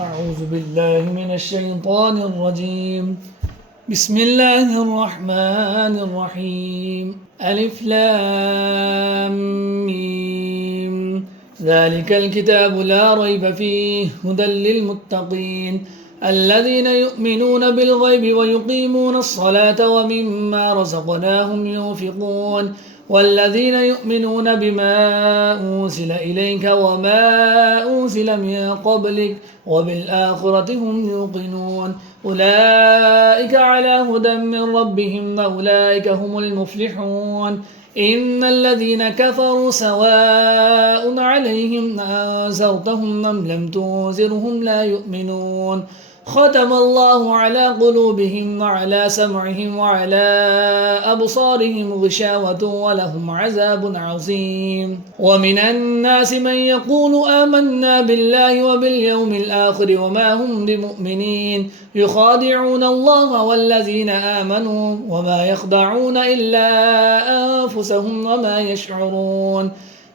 أعوذ بالله من الشيطان الرجيم. بسم الله الرحمن الرحيم. ألف لام ميم. ذلك الكتاب لا ريب فيه هدى للمتقين الذين يؤمنون بالغيب ويقيمون الصلاة ومما رزقناهم ينفقون والذين يؤمنون بما أنزل إليك وما أنزل من قبلك وبالآخرة هم يوقنون أولئك على هدى من ربهم وأولئك هم المفلحون. إن الذين كفروا سواء عليهم أنذرتهم أم لم تنذرهم لا يؤمنون ختم الله على قلوبهم وعلى سمعهم وعلى أبصارهم غشاوة ولهم عذاب عظيم. ومن الناس من يقول آمنا بالله وباليوم الآخر وما هم بمؤمنين يخادعون الله والذين آمنوا وما يخدعون إلا أنفسهم وما يشعرون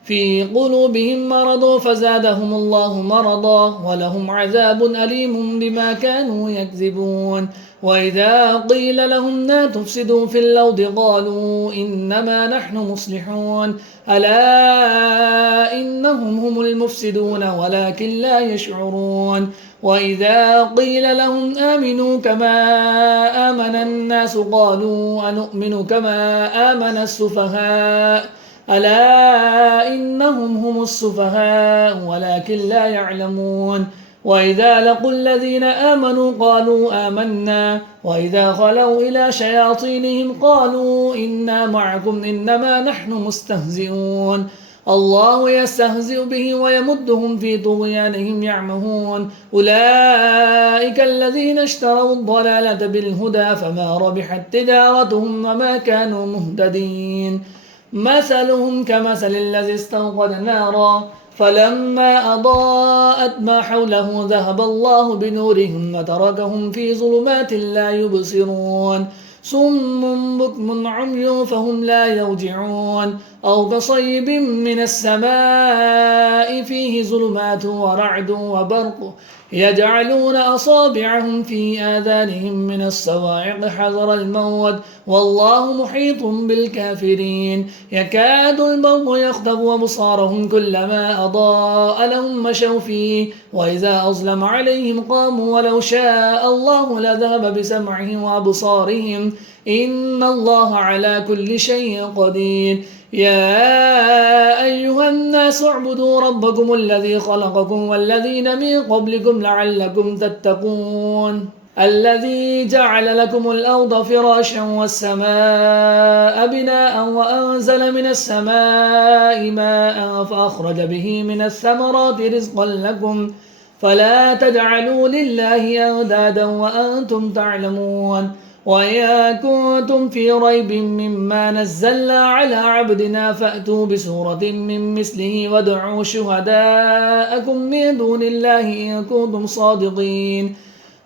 في قلوبهم مرض فزادهم الله مرضا ولهم عذاب أليم بما كانوا يكذبون. وإذا قيل لهم لا تفسدوا في الأرض قالوا إنما نحن مصلحون ألا إنهم هم المفسدون ولكن لا يشعرون. وإذا قيل لهم آمنوا كما آمن الناس قالوا أنؤمن كما آمن السفهاء ألا إنهم هم السفهاء ولكن لا يعلمون. وإذا لقوا الذين آمنوا قالوا آمنا وإذا خلوا إلى شياطينهم قالوا إنا معكم إنما نحن مستهزئون الله يستهزئ به ويمدهم في طغيانهم يعمهون. أولئك الذين اشتروا الضلالة بالهدى فما ربحت تجارتهم وما كانوا مهتدين. مثلهم كمثل الذي استوقد نارا فلما أضاءت ما حوله ذهب الله بنورهم وتركهم في ظلمات لا يبصرون صم بكم عمي فهم لا يرجعون أو كصيب من السماء فيه ظلمات ورعد وبرق يجعلون أصابعهم في آذانهم من الصواعق حذر الموت والله محيط بالكافرين يكاد البرق يخطف أبصارهم كلما أضاء لهم مشوا فيه وإذا أظلم عليهم قاموا ولو شاء الله لذهب بسمعهم وأبصارهم إن الله على كل شيء قدير. يا أيها الناس اعبدوا ربكم الذي خلقكم والذين من قبلكم لعلكم تتقون الذي جعل لكم الأرض فراشا والسماء بناء وأنزل من السماء ماء فأخرج به من الثمرات رزقا لكم فلا تجعلوا لله أندادا وأنتم تعلمون. وإن كنتم في ريب مما نزلنا على عبدنا فأتوا بسورة من مثله وادعوا شهداءكم من دون الله إن كنتم صادقين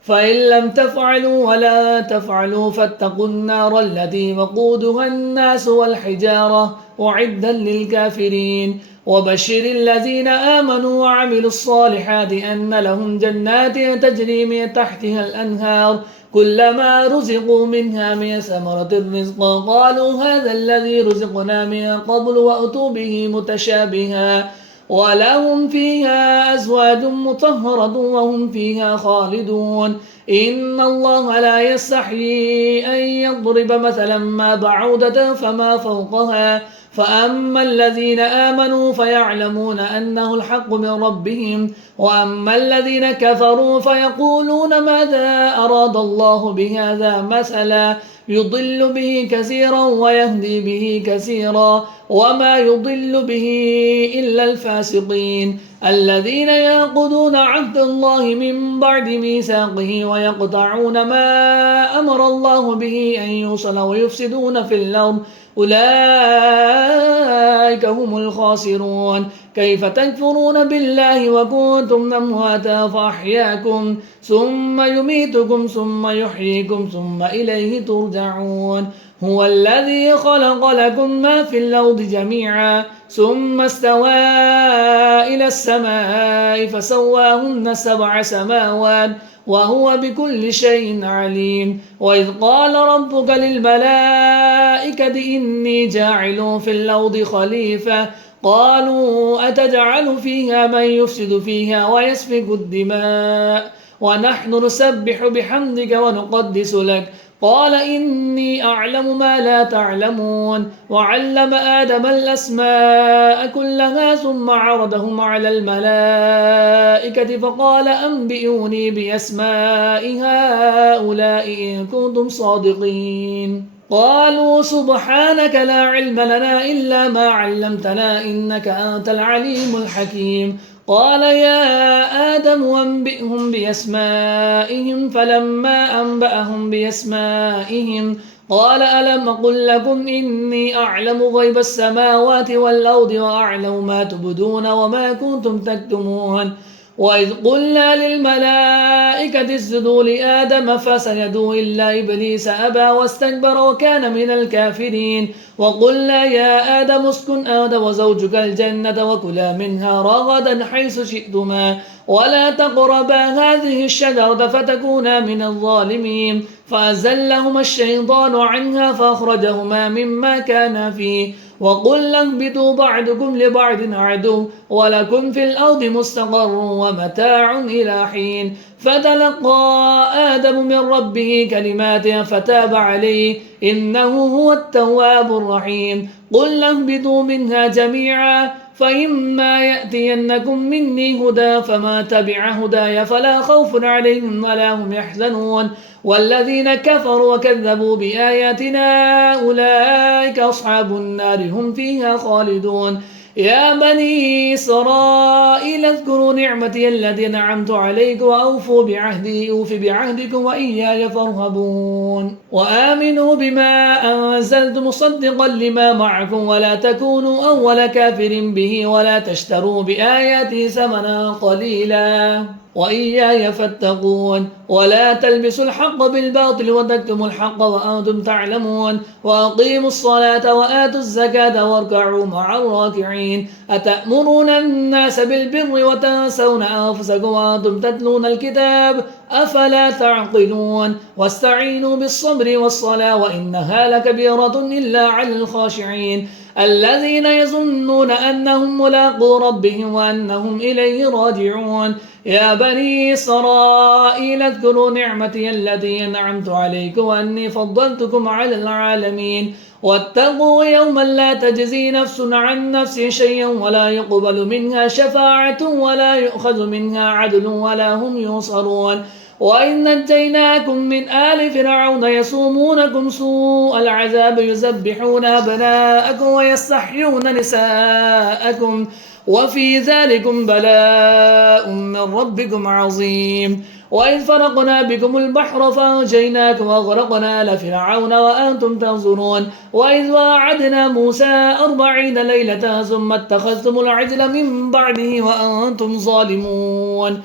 فإن لم تفعلوا ولا تفعلوا فاتقوا النار التي وقودها الناس والحجارة أعدا للكافرين. وبشر الذين آمنوا وعملوا الصالحات أن لهم جنات تجري من تحتها الأنهار كلما رزقوا منها من ثمرة رزقا قالوا هذا الذي رزقنا من قبل وأتوا به متشابها ولهم فيها أزواج مطهرة وهم فيها خالدون. إن الله لا يستحيي أن يضرب مثلا ما بعودة فما فوقها فأما الذين آمنوا فيعلمون أنه الحق من ربهم وأما الذين كفروا فيقولون ماذا أراد الله بهذا مثلا يضل به كثيرا ويهدي به كثيرا وما يضل به إلا الفاسقين الذين ينقضون عهد الله من بعد ميثاقه ويقطعون ما أمر الله به أن يوصل ويفسدون في الأرض أولئك هم الخاسرون. كيف تكفرون بالله وكنتم أمواتا فأحياكم ثم يميتكم ثم يحييكم ثم إليه ترجعون هو الذي خلق لكم ما في الأرض جميعا ثم استوى إلى السماء فسواهن 7 سماوات وهو بكل شيء عليم وإذ قال ربك للملائكة إني جاعل في الأرض خليفة قالوا أتجعل فيها من يفسد فيها ويسفك الدماء ونحن نسبح بحمدك ونقدس لك قال إني أعلم ما لا تعلمون وعلم آدم الأسماء كلها ثم عرضهم على الملائكة فقال أنبئوني بأسماء هؤلاء إن كنتم صادقين قالوا سبحانك لا علم لنا إلا ما علمتنا إنك أنت العليم الحكيم قال يا آدم أنبئهم بأسمائهم فلما أنبأهم بأسمائهم قال ألم أقل لكم إني أعلم غيب السماوات والأرض وأعلم ما تبدون وما كنتم تكتمون وإذ قلنا للملائكة اسجدوا لآدم فسجدوا إلا إبليس أبى واستكبر وكان من الكافرين وقلنا يا آدم اسكن أنت وزوجك الجنة وكلا منها رغدا حيث شئتما ولا تقربا هذه الشجرة فتكونا من الظالمين فأزلهما الشيطان عنها فأخرجهما مما كانا فيه وقلنا اهبطوا بعضكم لبعض عدو ولكم في الأرض مستقر ومتاع إلى حين فتلقى آدم من ربه كلمات فتاب عليه إنه هو التواب الرحيم قلنا اهبطوا منها جميعا فإما يأتينكم مني هدى فما تبع هداي فلا خوف عليهم ولا هم يحزنون والذين كفروا وكذبوا بآياتنا أولئك أصحاب النار هم فيها خالدون يا بني إسرائيل اذكروا نعمتي التي أنعمت عليكم وأوفوا بعهدي أوف بعهدكم وإياي فارهبون وآمنوا بما أنزلت مصدقا لما معكم ولا تكونوا أول كافر به ولا تشتروا بآياتي ثمنا قليلا وإياي فاتقون ولا تلبسوا الحق بالباطل وتكتموا الحق وأنتم تعلمون وأقيموا الصلاة وآتوا الزكاة واركعوا مع الراكعين أتأمرون الناس بالبر وتنسون أنفسكم وأنتم تتلون الكتاب أفلا تعقلون واستعينوا بالصبر والصلاة وإنها لكبيرة إلا على الخاشعين الذين يظنون أنهم ملاقو ربهم وأنهم إليه راجعون يا بني إسرائيل اذكروا نعمتي التي أنعمت عليكم وأني فضلتكم على العالمين واتقوا يوما لا تجزي نفس عن نفس شيئا ولا يقبل منها شفاعة ولا يؤخذ منها عدل ولا هم ينصرون وإن نجيناكم من آل فرعون يصومونكم سوء العذاب يذبحون أبناءكم ويستحيون نساءكم وفي ذلكم بلاء من ربكم عظيم وإذ فرقنا بكم البحر فأنجيناكم وأغرقنا آل فرعون وأنتم تنظرون وإذ وعدنا موسى 40 ليلة ثم اتخذتم العجل من بعده وأنتم ظالمون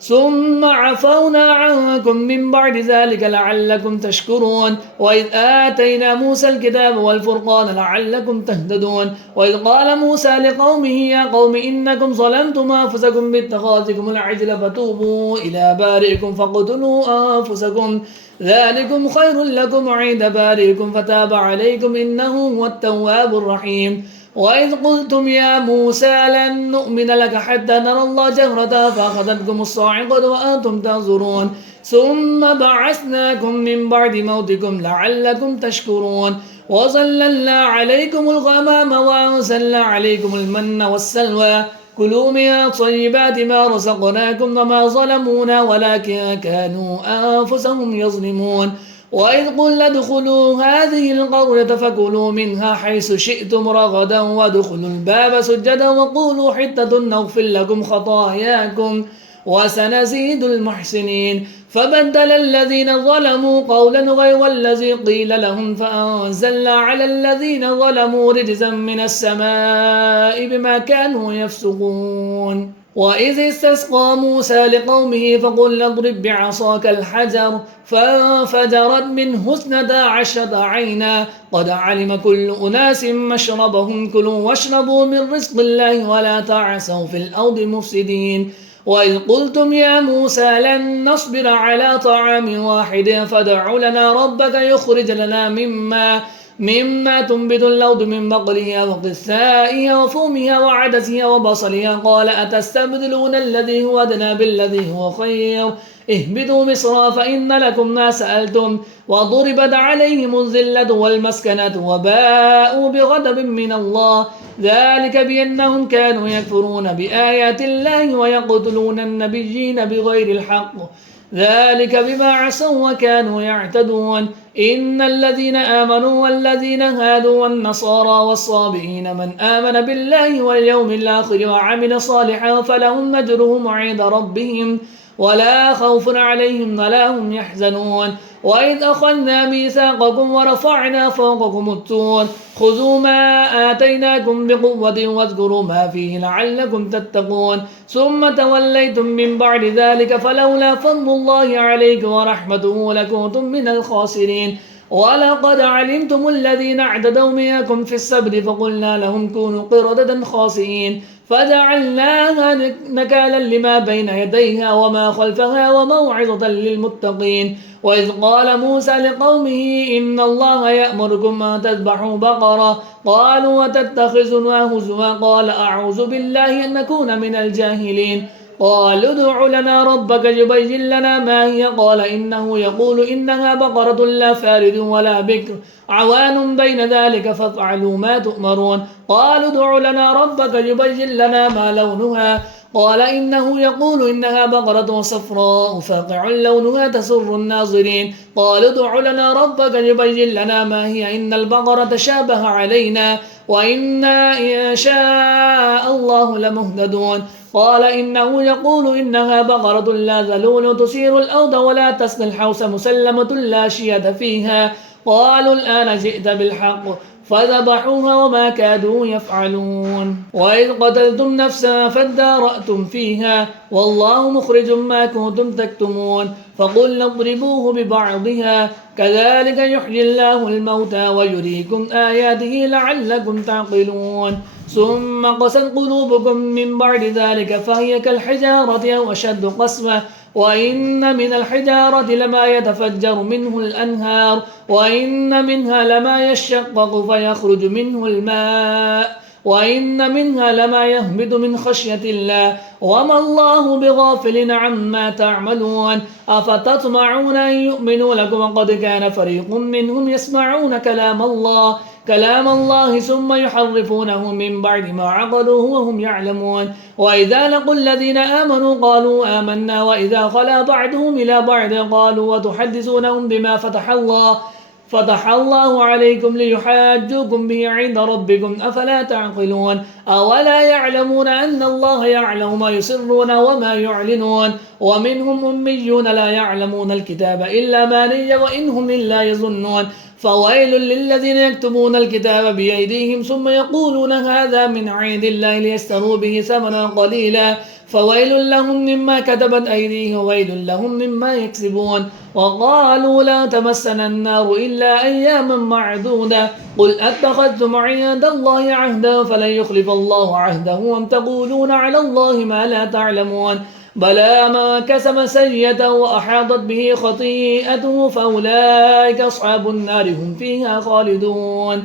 ثم عفونا عنكم من بعد ذلك لعلكم تشكرون وإذ آتينا موسى الكتاب والفرقان لعلكم تهتدون وإذ قال موسى لقومه يا قوم إنكم ظلمتم أنفسكم باتخاذكم العجل فتوبوا إلى بارئكم فاقتلوا أنفسكم ذلكم خير لكم عند بارئكم فتاب عليكم إنه هو التواب الرحيم وإذ قلتم يا موسى لن نؤمن لك حتى نرى الله جهرة فأخذتكم الصاعقة وأنتم تنظرون ثم بعثناكم من بعد موتكم لعلكم تشكرون وظللنا عليكم الغمام وأنزلنا عليكم المن والسلوى كلوا من طيبات ما رزقناكم وما ظلمونا ولكن كانوا أنفسهم يظلمون وإذ قلنا ادخلوا هذه القرية فكلوا منها حيث شئتم رغدا وادخلوا الباب سجدا وقولوا حتة نغفر لكم خطاياكم وسنزيد المحسنين. فبدل الذين ظلموا قولا غير الذي قيل لهم فأنزلنا على الذين ظلموا رجزا من السماء بما كانوا يفسقون. وإذ استسقى موسى لقومه فقل اضرب بعصاك الحجر فانفجرت منه 12 عينا قد علم كل أناس مشربهم كلوا واشربوا من رزق الله ولا تعثوا في الأرض مفسدين. وإذ قلتم يا موسى لن نصبر على طعام واحد فادع لنا ربك يخرج لنا مما تنبت الأرض من بقلها وقثائها وفومها وعدسها وبصلها قال أتستبدلون الذي هو أدنى بالذي هو خير اهبطوا مصر فإن لكم ما سألتم وضربت عليهم الذلة والمسكنة وباءوا بغضب من الله ذلك بأنهم كانوا يكفرون بآيات الله ويقتلون النبيين بغير الحق ذلك بما عصوا وكانوا يعتدون. إن الذين آمنوا والذين هادوا والنصارى والصابئين من آمن بالله واليوم الآخر وعمل صالحا فلهم أجرهم عند ربهم ولا خوف عليهم ولا هم يحزنون. وإذ أخذنا ميثاقكم ورفعنا فوقكم الطور خذوا ما آتيناكم بقوة واذكروا ما فيه لعلكم تتقون ثم توليتم من بعد ذلك فلولا فضل الله عليكم ورحمته لكنتم من الخاسرين. ولقد علمتم الذين اعتدوا منكم في السبت فقلنا لهم كونوا قردة خاسئين فجعلناها نكالا لما بين يديها وما خلفها وموعظة للمتقين. وإذ قال موسى لقومه إن الله يأمركم أن تذبحوا بقرة قالوا وتتخذنا هزوا قال أعوذ بالله أن نكون من الجاهلين. قالوا ادع لنا ربك يبين لنا ما هي قال إنه يقول إنها بقرة لا فارد ولا بكر عوان بين ذلك فافعلوا ما تؤمرون. قالوا ادع لنا ربك يبين لنا ما لونها قال إنه يقول إنها بقرة صفراء فاقع لونها تسر الناظرين. قالوا ادع لنا ربك يبين لنا ما هي إن البقرة شابه علينا وإنا إن شاء الله لمهتدون. قال إنه يقول إنها بقرة لا ذلول تثير الأرض ولا تسقي الحوث مسلمة لا شية فيها قالوا الآن جئت بالحق فذبحوها وما كادوا يفعلون. وإذ قتلتم نفسا فادارأتم فيها والله مخرج ما كنتم تكتمون فقلنا اضربوه ببعضها كذلك يحيي الله الموتى ويريكم آياته لعلكم تعقلون. ثم قست قلوبكم من بعد ذلك فهي كالحجارة أو أشد قسوة وإن من الحجارة لما يتفجر منه الأنهار وإن منها لما يشقق فيخرج منه الماء وإن منها لما يهبط من خشية الله وما الله بغافل عما تعملون. أفتطمعون أن يؤمنوا لكم وقد كان فريق منهم يسمعون كلام الله ثم يحرفونه من بعد ما عقلوه وهم يعلمون. وإذا لقوا الذين آمنوا قالوا آمنا وإذا خلا بعضهم إلى بعض قالوا وتحدثونهم بما فتح الله عليكم ليحاجوكم به عند ربكم أفلا تعقلون. أولا يعلمون أن الله يعلم ما يسرون وما يعلنون ومنهم أميون لا يعلمون الكتاب إلا أماني وإنهم إلا يظنون. فويل للذين يكتبون الكتاب بأيديهم ثم يقولون هذا من عند الله ليشتروا به ثمنا قليلا فويل لهم مما كتبت أيديهم وويل لهم مما يكسبون. وقالوا لا تمسنا النار إلا أياما معدودة قل أتخذتم عند الله عهدا فلن يخلف الله عهده أم تقولون على الله ما لا تعلمون. بلى ما كسب سيئة وأحاطت به خطيئته فأولئك أصحاب النار هم فيها خالدون.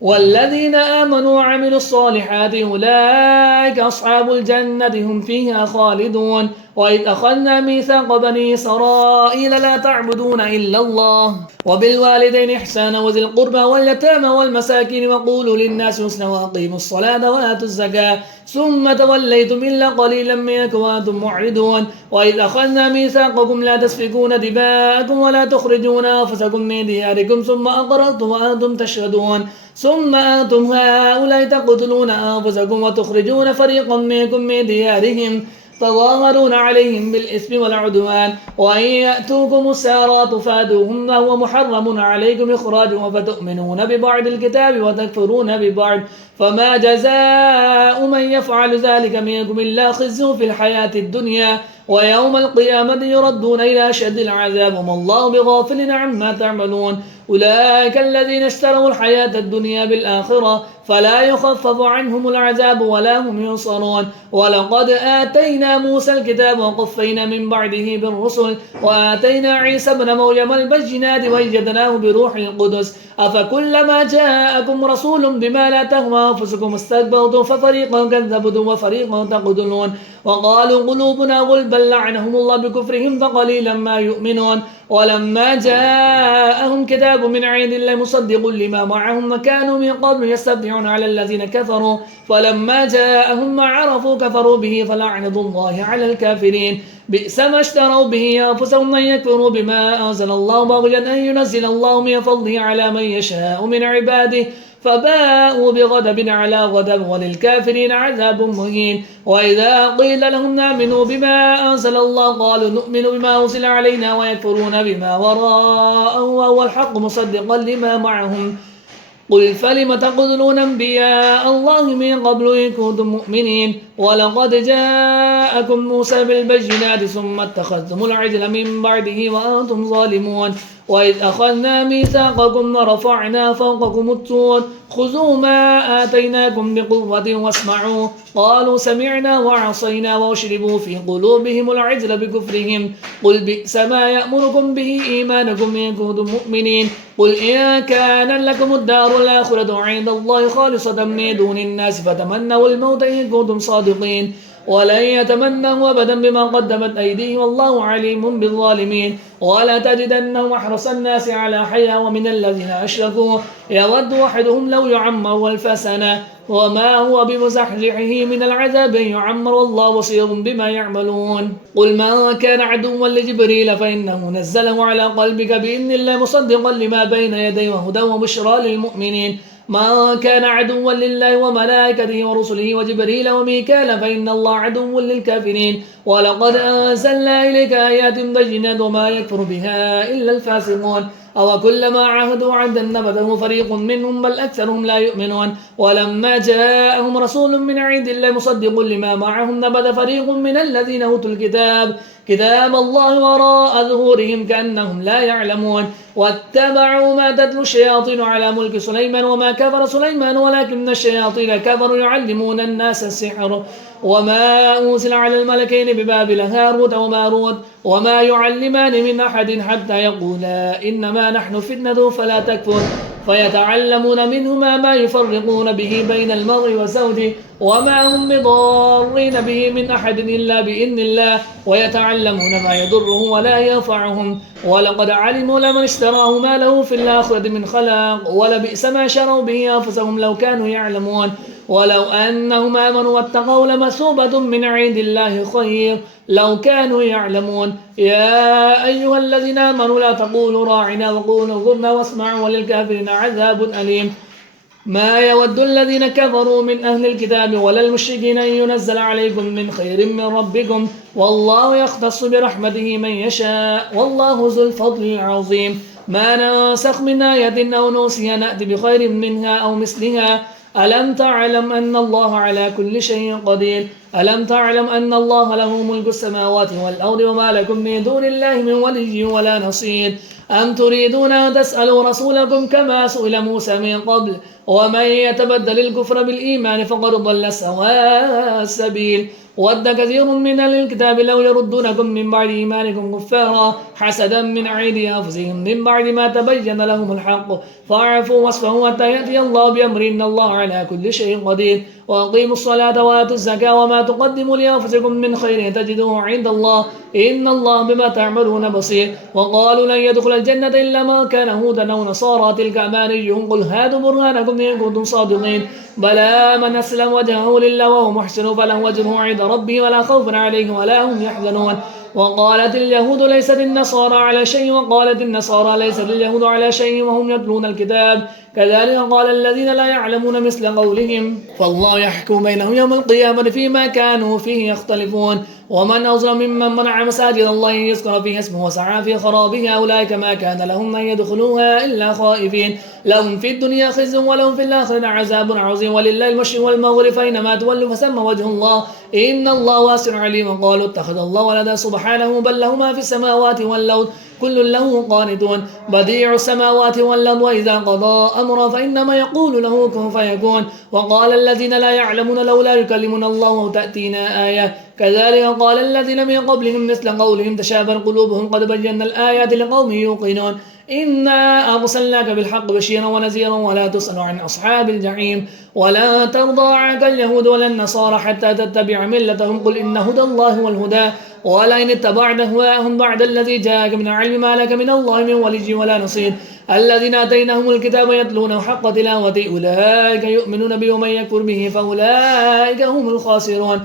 والذين آمنوا وعملوا الصالحات أولئك أصحاب الجنة هم فيها خالدون. وإذ أخذنا ميثاق بني إسرائيل لا تعبدون إلا الله وبالوالدين إحسانا وذي القربى واليتامى والمساكين وقولوا للناس حسنا وأقيموا الصلاة وآتوا الزكاة ثم توليتم إلا قليلا منكم وأنتم معرضون. وإذ أخذنا ميثاقكم لا تسفكون دماءكم ولا تخرجون أنفسكم من دياركم ثم أقررتم وأنتم تشهدون ثم أنتم هؤلاء تقتلون أنفسكم وتخرجون فريقا منكم من ديارهم تظاهرون عليهم بالإثم والعدوان وإن يأتوكم السارى تفادوهم وهو محرم عليكم إخراجهم فتؤمنون ببعض الكتاب وتكفرون ببعض فما جزاء من يفعل ذلك منكم إلا خزي في الحياة الدنيا ويوم القيامة يردون إلى أشد العذاب وما الله بغافل عما تعملون أولئك الذين اشتروا الحياة الدنيا بالآخرة فلا يخفف عنهم العذاب ولا هم ينصرون ولقد آتينا موسى الكتاب وقفينا من بعده بالرسل وآتينا عيسى ابن مريم البينات وأيدناه بروح القدس أفكلما جاءكم رسول بما لا تهوى أنفسكم استكبرتم ففريقا كذبتم وفريقا تقتلون وقالوا قلوبنا غلف بل لعنهم الله بكفرهم فقليلا ما يؤمنون ولما جاءهم كتاب من عند الله مصدق لما معهم وكانوا من قبل يستفتحون على الذين كفروا فلما جاءهم ما عرفوا كفروا به فلعنة الله على الكافرين بئس ما اشتروا به أنفسهم أن يكفروا بما أنزل الله بغيا أن ينزل الله من فضله على من يشاء من عباده فباءوا بغضب على غضب وللكافرين عذاب مهين وإذا قيل لهم آمنوا بما أنزل الله قالوا نؤمن بما أنزل علينا ويكفرون بما وراءه وهو الحق مصدقا لما معهم قل فلم تقتلون أنبياء الله من قبل إن كنتم مؤمنين ولقد جاءكم موسى بالبينات ثم اتخذتم العجل من بعده وأنتم ظالمون وإذ أخذنا ميثاقكم ورفعنا فوقكم الطور خذوا ما آتيناكم بقوة واسمعوا قالوا سمعنا وعصينا واشربوا في قلوبهم العجل بكفرهم قل بئس ما يأمركم به إيمانكم إن كنتم مؤمنين قل إن كان لكم الدار الآخرة عند الله خالصة من دون الناس فتمنوا الموت إن كنتم صادقين ولن يتمنوا أبدا بما قدمت أيديهم والله عليم بالظالمين ولا تجدنهم أحرص الناس على حياة ومن الذين أشركوا يود أحدهم لو يعمر ألف سنة وما هو بمزحزحه من العذاب أن يعمر والله بصير بما يعملون قل من كان عدوا لجبريل فإنه نزله على قلبك بإذن الله مصدقا لما بين يديه وهدى وبشرى للمؤمنين من كان عدوا لله وملائكته ورسله وجبريل وميكال فإن الله عدو للكافرين ولقد أنزلنا إليك آيات بينات وما يكفر بها إلا الفاسقون أو كلما عاهدوا عهدا نبذه فريق منهم بل أكثرهم لا يؤمنون ولما جاءهم رسول من عند الله مصدق لما معهم نبذ فريق من الذين أوتوا الكتاب كتاب الله وراء ظهورهم كأنهم لا يعلمون واتبعوا ما تتلو الشياطين على ملك سليمان وما كفر سليمان ولكن الشياطين كفروا يعلمون الناس السحر وما أنزل على الملكين ببابل هاروت وماروت وما يعلمان من أحد حتى يقولا إنما نحن فتنة فلا تكفر فيتعلمون منهما ما يفرقون به بين المرء وزوجه وما هم بضارين به من أحد إلا بإذن الله ويتعلمون ما يضره ولا ينفعهم ولقد علموا لمن اشتراه ما له في الآخرة من خلاق ولبئس ما شروا به أنفسهم لو كانوا يعلمون ولو أنهم آمنوا واتقوا لمثوبة من عند الله خير لو كانوا يعلمون يا أيها الذين آمنوا لا تقولوا راعنا وقولوا انظرنا واسمعوا وللكافرين عذاب أليم ما يود الذين كفروا من أهل الكتاب ولا المشركين أن ينزل عليكم من خير من ربكم والله يختص برحمته من يشاء والله ذو الفضل العظيم ما ننسخ من آية أو نوسها نأتي بخير منها أو مثلها ألم تعلم أن الله على كل شيء قدير ألم تعلم أن الله له ملك السماوات والأرض وما لكم من دون الله من ولي ولا نصير أم تريدون أن تسألوا رسولكم كما سئل موسى من قبل ومن يتبدل الكفر بالإيمان فقد ضل سواء السبيل ود كثير من أهل الكتاب لو يردونكم من بعد إيمانكم كفارا حسدا من عند أنفسهم من بعد ما تبين لهم الحق فاعفوا واصفحوا حتى يأتي الله بأمر إن الله على كل شيء قدير وأقيموا الصلاة وآتوا الزكاة وما تقدموا لأنفسكم من خير تجدوه عند الله إن الله بما تعملون بصير وقالوا لن يدخل الجنة إلا ما كان هودا أو نصارى تلك أمانيهم قل هاتوا برهانكم إن كنتم صادقين بلى من أسلم وجهه لله وهو محسن فله وجهه عند ربه ولا خوف عليهم ولا هم يحزنون وقالت اليهود ليست النصارى على شيء وقالت النصارى ليست اليهود على شيء وهم يتلون الكتاب كذلك قال الذين لا يعلمون مثل قولهم فالله يحكم بينهم يوم القيامة فيما كانوا فيه يختلفون ومن أظلم ممن منع مساجد الله يذكر فيها اسمه وسعى في خرابها أولئك ما كان لهم أن يدخلوها إلا خائفين لهم في الدنيا خزي ولهم في الآخرة عذاب عظيم ولله المشرق والمغرب فإنما تولوا فثم وجه الله إن الله واسع عليم قالوا اتخذ الله ولدا سبحانه بل له ما في السماوات والأرض كل له قانتون بديع السماوات والأرض وإذا قضى أمرا فإنما يقول له كن فيكون وقال الذين لا يعلمون لولا يكلمنا الله وتأتينا آية كذلك قال الذين من قبلهم مثل قولهم تشابه قلوبهم قد بينا الآيات لقوم يوقنون إنا أرسلناك بالحق بشيرا ونذيرا ولا تسأل عن أصحاب الجحيم ولا ترضى عنك اليهود ولا النصارى حتى تتبع ملتهم قل إن هدى الله هو الهدى ولئن اتبعت أهواءهم بعد الذي جاءك من العلم ما لك من الله من ولي ولا نصير الذين آتيناهم الكتاب يتلونه حق تلاوته أولئك يؤمنون به ومن يكفر به فأولئك هم الخاسرون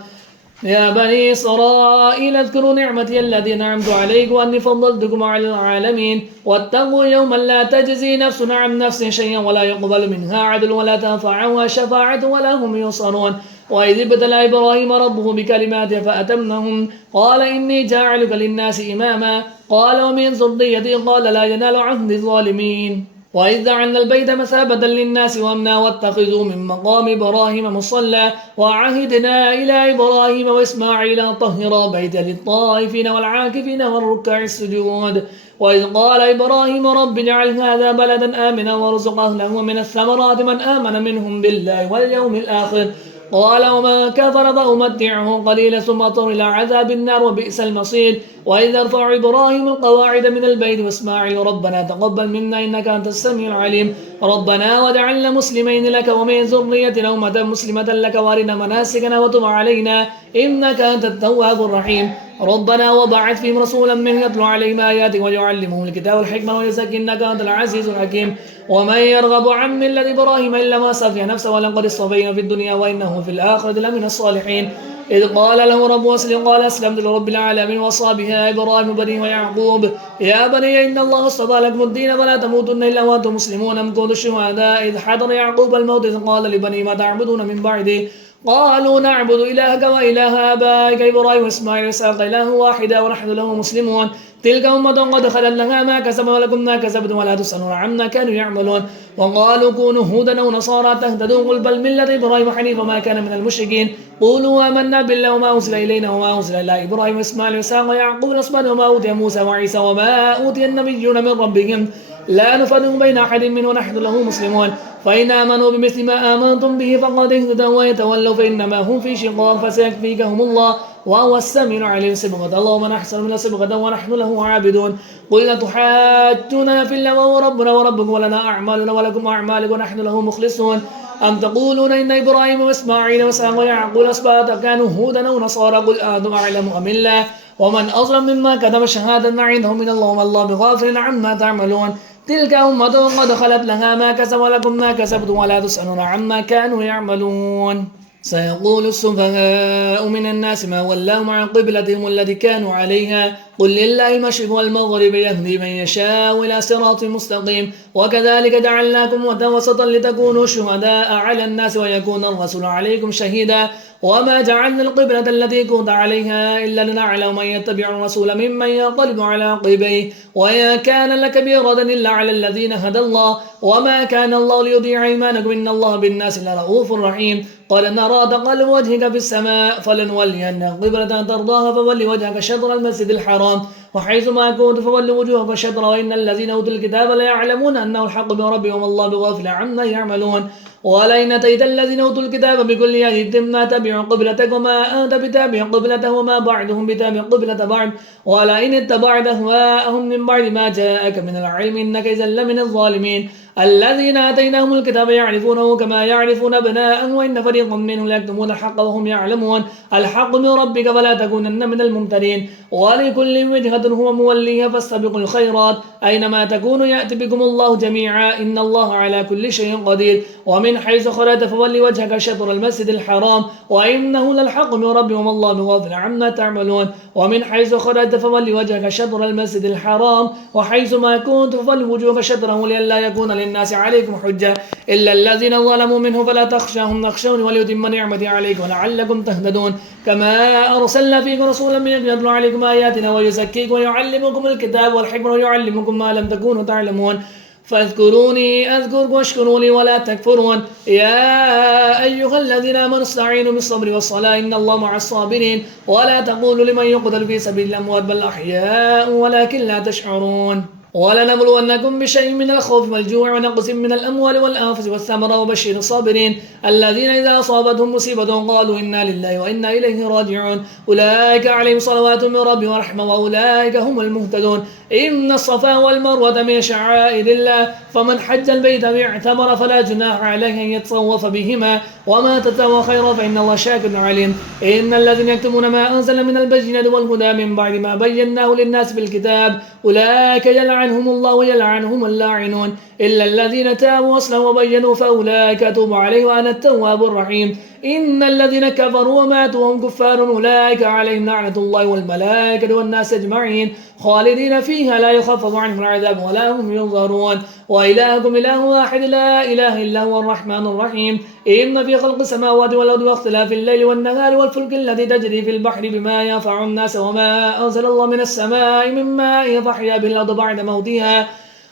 يا بني إسرائيل اذكروا نعمتي التي أنعمت عليكم وأني فضلتكم على العالمين واتقوا يوما لا تجزي نفس عن نفس شيئا ولا يقبل منها عدل ولا تنفعها شفاعة ولا هم ينصرون وإذ ابتلى إبراهيم ربه بكلمات فأتمهم قال إني جاعلك للناس إماما قال ومن ذريتي قال لا ينال عهد الظالمين وإذ جعلنا البيت مثابة للناس وأمنا واتخذوا من مقام إبراهيم مصلى وعهدنا إلى إبراهيم وإسماعيل أن طهرا بيت للطائفين والعاكفين والركع السجود وإذ قال إبراهيم رب اجعل هذا بلدا آمنا وارزق أهله من الثمرات من آمن منهم بالله واليوم الآخر قال وما كفر فأمتعه قليلا ثم اضطر إلى عذاب النار وبئس المصير وإذ يرفع إبراهيم القواعد من البيت وإسماعيل ربنا تقبل منا إنك أنت السميع العليم ربنا واجعلنا مسلمين لك ومن ذريتنا أمة مسلمة لك وارنا مناسكنا وتب علينا إنك أنت التواب الرحيم ربنا وبعث فيهم رسولا من يتلو عليهم آياتك ويعلمهم الكتاب والحكمة ويزكي إنك أنت العزيز الحكيم ومن يرغب عن ملة إبراهيم إلا ما سفه نفسه ولقد اصطفيناه في الدنيا وإنه في الآخرة لمن الصالحين إذ قال له رب أسلم قال أسلمت لرب العالمين وصى بها إبراهيم بنيه ويعقوب يا بني إن الله اصطفى لكم الدين فلا تموتن إلا وأنتم مسلمون أم كنتم الشهداء إذ حضر يعقوب الموت إذ قال لبنيه ما تعبدون من بعدي قالوا نعبد إلهك وإله آبائك إبراهيم وإسماعيل وإسحاق إله واحدا ونحن له مسلمون تلك أمة قد خلت لها ما كسبوا ولكم ما كسبتم ولا تسألون عما كانوا يعملون وقالوا كونوا هودا أو نصارى تهتدوا قل بل ملة إبراهيم حنيفا ما كان من المشركين قولوا آمنا بالله وما أنزل إلينا وما أنزل إلى إبراهيم وإسماعيل وإسحاق ويعقوب الأسباط وما أوتي موسى وعيسى وما أوتي النبيون من ربهم لا نفرق بين أحد منهم ونحن له مسلمون فإن آمنوا بمثل ما آمنتم به فقد اهتدوا ويتولوا فإنما هم في شقاق فسيكفيكهم الله وهو السميع العليم صبغة الله ومن أحسن من صبغة ونحن له عابدون قل تحاجوننا في الله وهو ربنا وربكم ولنا أعمالنا ولكم أعمالكم ونحن له مخلصون أم تقولون إن إبراهيم وإسماعيل وإسحاق ويعقوب الأسباط كانوا هودا أو نصارى قل أنتم أعلم أم الله ومن أظلم مما كتب شهادة عنده من الله وما الله بغافل عما تعملون تلك أمة قد خلت لها ما كسب ولكم ما كسبتم ولا تسألون عما كانوا يعملون سيقول السفهاء من الناس ما ولاهم عن قبلتهم التي كانوا عليها قل لله المشرق والمغرب يهدي من يشاء إلى صراط مستقيم وكذلك جعلناكم وسطا لتكونوا شهداء على الناس ويكون الرسول عليكم شهيدا وما جعلنا القبلة التي كنت عليها إلا لنعلم من يتبع الرسول ممن ينقلب على عقبيه ويا كان لكبيرة إلا على الذين هدى الله وما كان الله ليضيع إيمانكم إن الله بالناس لرؤوف رحيم قال نرى تقلب وجهك في السماء فلنولينك قبلة ترضاها فول وجهك شطر المسجد الحرام وحيث ما كنت فولوا وجوهكم شطرا وإن الذين أوتوا الكتاب لا يعلمون أنه الحق من ربهم والله بغافل عما يعملون ولئن أتيت الذين أوتوا الكتاب بكل آية ما تبعوا قبلتك وما أنت بتابع قبلته وما بعدهم بتابع قبلة بعد ولئن اتبعت أهواءهم من بعد ما جاءك من العلم إنك إذا لمن الظالمين الذين آتيناهم الكتاب يعرفونه كما يعرفون أبناءهم وإن فريقا منهم ليكتمون الحق وهم يعلمون الحق من ربك فلا تكونن من الممترين ولكل وجهة هو موليها فاستبقوا الخيرات أينما تكونوا يأتي بكم الله جميعا إن الله على كل شيء قدير ومن حيث خرجت فولي وجهك شطر المسجد الحرام وإنه للحق من ربي وما الله بغافل عما تعملون ومن حيث خرجت فولي وجهك شطر المسجد الحرام وحيث ما كنت فولي وجوهك شطره لئلا يكون للناس عليكم حجة إلا الذين ظلموا منه فلا تخشاهم واخشوني وليتم نعمتي عليكم ولعلكم تهتدون كما أرسلنا فيكم رسولا منكم يتلو عليكم آياتنا ويزكيكم ويعلمكم الكتاب والحكمة ويعلمكم ما لم تكونوا تعلمون فاذكروني أذكركم واشكروا لي ولا تكفرون يا أيها الذين آمنوا استعينوا بالصبر والصلاة إن الله مع الصابرين ولا تقولوا لمن يقتل في سبيل الأموات بل أحياء ولكن لا تشعرون ولنبلونكم بشيء من الخوف والجوع ونقص من الأموال والأنفس والثمرة وبشر الصابرين الذين إذا أصابتهم مصيبة قالوا إنا لله وإنا إليه راجعون أولئك عليهم صلوات من ربهم ورحمة وأولئك هم المهتدون إن الصفا والمروة من شعائر الله فمن حج البيت واعتمر فلا جناح عليه أن يتطوف بهما وما تتوى خيرا فإن الله شاكر عليم إن الذين يكتمون ما أنزل من البينات والهدى من بعد ما بيناه للناس بالكتاب أولئك يلعنهم الله ويلعنهم اللاعنون إلا الذين تابوا وأصلحوا وبينوا فأولئك أتوب عليه وأنا التواب الرحيم إن الذين كفروا وماتوا وهم كفار أولئك عليهم لعنة الله والملائكة والناس أجمعين خالدين فيها لا يخفف عنهم العذاب ولا هم ينظرون وإلهكم إله واحد لا إله إلا هو الرحمن الرحيم إن في خلق السماوات والأرض واختلاف الليل والنهار والفلك التي تجري في البحر بما ينفع الناس وما أنزل الله من السماء من ماء فأحيا به الأرض بعد موتها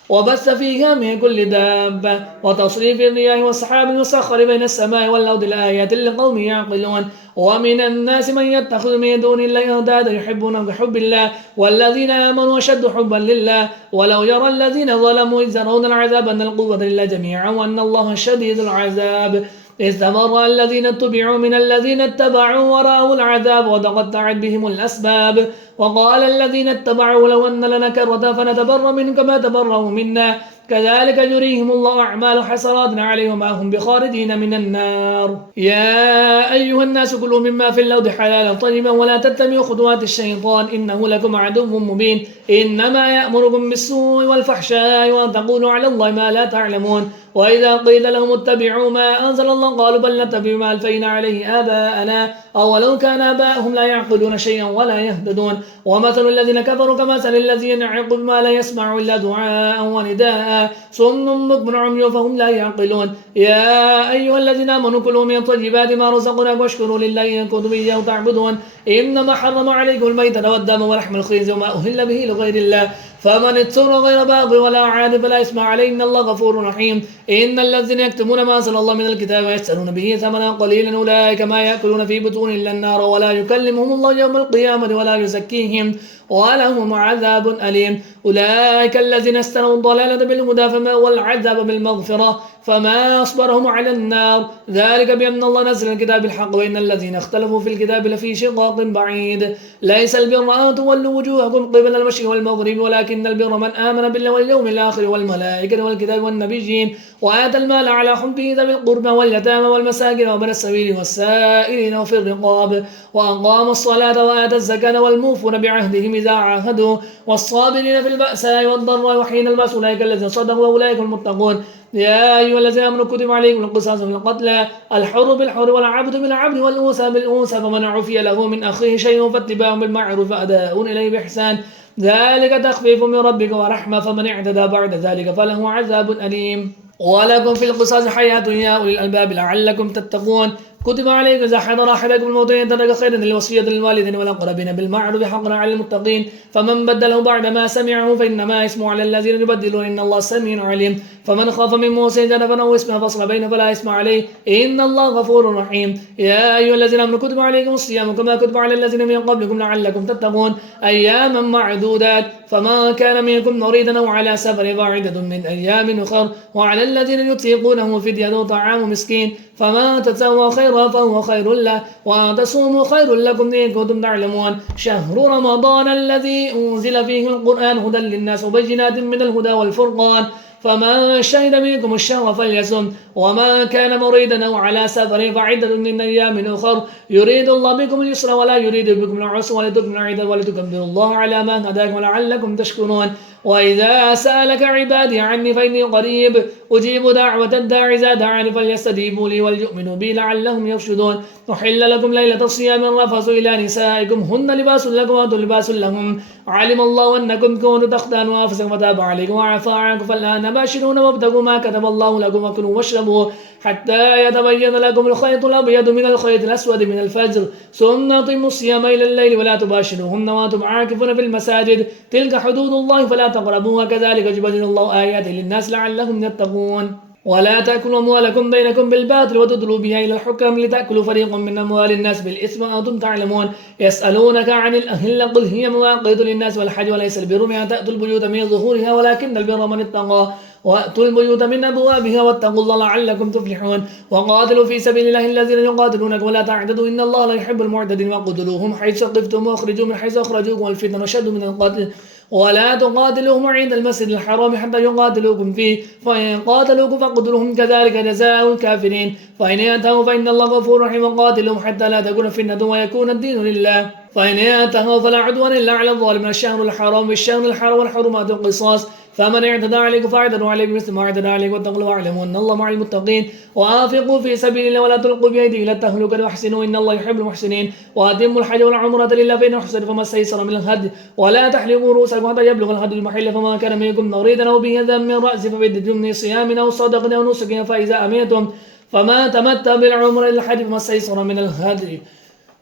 وبث فيها من كل دابة وتصريف الرياح والسحاب المسخر بين السماء والأرض لآيات لقوم يعقلون ومن الناس من يتخذ من دون الله أندادا يحبونهم كحب الله والذين آمنوا أشد حبا لله ولو يرى الذين ظلموا إذ يرون العذاب أن القوة لله جميعا وأن الله شديد العذاب إذ تبرأ الذين اتبعوا من الذين اتبعوا ورأوا العذاب وتقطعت بهم الأسباب وقال الذين اتبعوا لو أن لنا كرة فنتبرأ منهم كما تبرأوا منا كذلك يريهم الله أعمال حسرات عليهم ما هم بخارجين من النار يا أيها الناس كلوا مما في الأرض حلالا طيبا ولا تتبعوا خطوات الشيطان إنه لكم عدو مبين إنما يأمركم بالسوء والفحشاء وأن تقولوا على الله ما لا تعلمون وإذا قيل لهم اتبعوا ما أنزل الله قالوا بل نتبع ما ألفينا عليه آباءنا أولو كان آباءهم لا يعقلون شيئا ولا يهتدون ومثل الذين كفروا كمثل الذين يعقل ما لا يسمع إلا دعاء ونداء صم بكم عمي فهم لا يعقلون يا أيها الذين آمنوا كلوا من طيبات ما رزقناكم واشكروا لله إن كنتم إياه تعبدون إنما حرم عليكم الميتة والدم ولحم الخنزير وما أهل به لغير الله فمن اضطر غير باغ ولا عاد فلا إثم عليه إن الله غفور رحيم إن الذين يكتمون ما أنزل الله من الكتاب ويشترون به ثمنا قليلا أولئك ما يأكلون في بطون إلا النار ولا يكلمهم الله يوم القيامة ولا يزكيهم ولهم عذاب أليم أولئك الذين استنوا الضلالة بالهدى فما والعذاب بالمغفرة فما أصبرهم على النار ذلك بأن الله نزل الكتاب بالحق وإن الذين اختلفوا في الكتاب لفي شقاق بعيد ليس البر أن تولوا وجوهكم قبل المشرق والمغرب ولكن البر من آمن بالله واليوم الآخر والملائكة والكتاب والنبيين وآتى المال على حبه ذوي القربى واليتامى والمساكين وابن السبيل والسائلين وفي الرقاب وأقام الصلاة وآتى الزكاة والموفون بعهدهم إذا عاهدوا والصابرين في البأساء والضراء وحين البأس أولئك الذين صدقوا وأولئك المتقون يا أيها الذين آمنوا كتب عليكم القصاص في القتلى الحر بالحر والعبد بالعبد والأنثى بالأنثى فمن عفي له من أخيه شيء فاتباع بالمعروف فأداء إليه بإحسان ذلك تخفيف من ربك ورحمة فمن اعتدى بعد ذلك فله عذاب أليم ولكم في القصاص حياة يا أولي الألباب لعلكم تتقون كتب عليكم إذا حضر أحدكم الموت إن ترك خيرا للوصية للوالدين والأقربين بالمعروف حقا على المتقين فمن بدله بعد ما سمعه فإنما اسمه على الذين يبدلون إن الله سميع عليم فمن خاف من موسى جنفا أو اسما فصل بين فلا اسم عليه إن الله غفور رحيم يا أيها الذين آمنوا كتب عليكم الصيام كما كتب على الذين من قبلكم لعلكم تتقون أياما معدودات فما كان منكم مريضا أو على سفر فعدة من أيام أخر وعلى الذين يطيقونه فدية طعام مسكين فما تسوى خيرا فهو خير له وأن تصوموا خير لكم إن كنتم تعلمون شهر رمضان الذي أنزل فيه القرآن هدى للناس وبينات من الهدى والفرقان فمن شهد منكم الشهر فليصم وما كان مريدا أو على سفر فعدة من أيام أخر يريد الله بكم اليسر ولا يريد بكم العسر ولتكملوا العدة ولتكبروا الله على ما هداكم ولعلكم تشكرون وإذا سألك عبادي عني فإني قريب أجيب دعوة الداع إذا دعاني فليستجيبوا لي وليؤمنوا بي لعلهم يرشدون أحل لكم ليلة الصيام الرفث إلى نسائكم هن لباس لكم وأنتم لباس لهم علم الله أنكم كنتم تختانون أنفسكم فتاب عليكم وعفى عنكم فالآن باشرون وابتغوا ما كتب الله لكم وكلوا واشربوا حتى يتبين لكم الخيط الأبيض من الخيط الأسود من الفجر ثم أتموا الصيام إلى الليل ولا تباشروهن وأنتم عاكفون في المساجد تلك حدود الله فلا تقربوها كذلك يبين الله آياته للناس لعلهم يتقون ولا تأكلوا أموالكم بينكم بالباطل وتدلوا بها إلى الحكام لتأكلوا فريق من أموال الناس بالإثم وأنتم تعلمون يسألونك عن الأهلة قل هي مواقيت للناس والحج وليس البر بأن تأتوا البيوت من ظهورها ولكن البر من اتقى وأتوا البيوت من أبوابها واتقوا الله لعلكم تفلحون وقاتلوا في سبيل الله الذين يقاتلونك ولا تعتدوا إن الله لا يحب المعتدين وقتلوهم حيث ثقفتم واخرجوا من حيث أخرجوكم والفتنة أشد من القتل ولا تقاتلوهم عند المسجد الحرام حتى يقاتلوكم فيه فإن قاتلوكم فاقتلوهم كذلك جزاء الكافرين فإن ينتهوا فإن الله غفور رحيم وقاتلهم حتى لا تكون فتنة ويكون الدين لله فإن ينتهوا فلا عدوان إلا على الظالمين الشهر الحرام بالشهر الحرام والحرمات القصاص فمن اعتدى عليكم فاعتدوا عليه بمثل ما اعتدى عليكم واتقوا الله واعلموا ان الله مع المتقين وانفقوا في سبيل الله ولا تلقوا بايديكم الى التهلكه واحسنوا ان الله يحب المحسنين واتموا الحج والعمره لله فان احسن فما استيسر من الهدي ولا تحلقوا رؤوسكم حتى يبلغ الهدي المحل فما كان منكم مريضا او به اذى من راس ففدية من صيام او صدقه او نسك فاذا امنتم فما تمتع بالعمر الى الحج فما استيسر من الهدي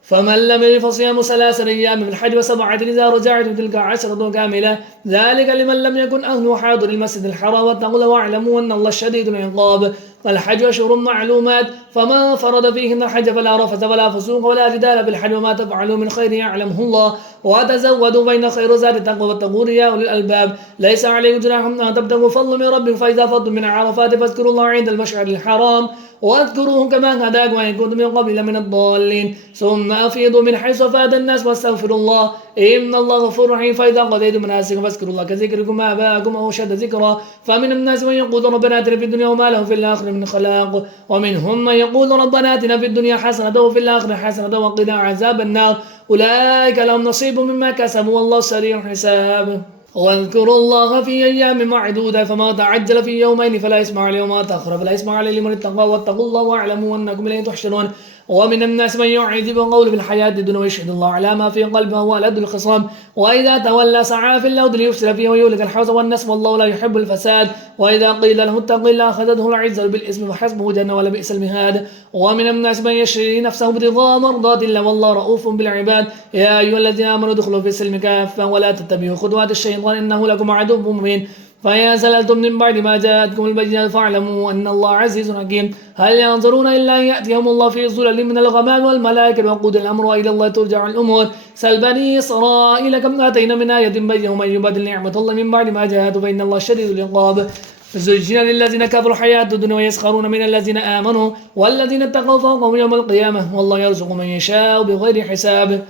فمن لم يجد فصيام 3 أيام من الحج و7 إذا رجعتم تلك 10 كاملة ذلك لمن لم يكن أهله حاضر المسجد الحرام واتقوا الله واعلموا أن الله شديد العقاب فالحج أشهر معلومات فما فرض فيهن الحج فلا رفث ولا فسوق ولا جدال بالحج وما تفعلوا من خير يعلمه الله وتزودوا فإن خير زاد التقوى واتقون يا أولي الألباب ليس عليكم جناح أن تبتغوا فضلا من ربكم فإذا فضتم من عرفات فاذكروا الله عند المشعر الحرام واذكروه كما هداكم وإن كنتم من قبل من الضالين ثم أفيضوا من حيث أفاد الناس واستغفروا الله إن الله غفور رحيم فإذا قضيتم مناسككم فاذكروا الله كذكركم آباءكم أو أشد ذكرا فمن الناس من يقول ربنا آتنا في الدنيا وما له في الآخرة من خلاق ومنهم من يقول ربنا آتنا في الدنيا حسنة وفي الآخرة حسنة وقنا عذاب النار أولئك لهم نصيب مما كسبوا والله سريع الحساب واذكروا الله في أيام معدودة فما تعجل في يومين فلا إثم عليه وما تأخر فلا إثم عليه لمن اتقى واتقوا الله واعلموا أنكم إليه تحشرون ومن الناس من يعجب قوله في الحياة الدنيا ويشهد الله على ما في قلبه وهو ألد الخصام وإذا تولى سعى في الأرض ليفسد فيها ويهلك الحرث والنسل والله لا يحب الفساد وإذا قيل له اتق الله أخذته العزة بالإثم فحسبه جنة ولبئس المهاد ومن الناس من يشري نفسه ابتغاء مرضات الله والله رؤوف بالعباد يا أيها الذين آمنوا ادخلوا في السلم كافة ولا تتبعوا خطوات الشيطان إنه لكم عدو مبين فإذا زللتم من بعد ما جاءتكم البينات فاعلموا أن الله عزيز حكيم هل ينظرون إلا أن يأتيهم الله في ظلل من الغمام والملائكة وقود الأمر إلى الله ترجع الأمور سل بني إسرائيل كم آتينا من آية بينهم من يبدل نعمة الله من بعد ما جاءته فإن الله شديد العقاب زين للذين كفروا حياة الدنيا ويسخرون من الذين آمنوا والذين اتقوا فوقهم يوم القيامة والله يرزق من يشاء بغير حساب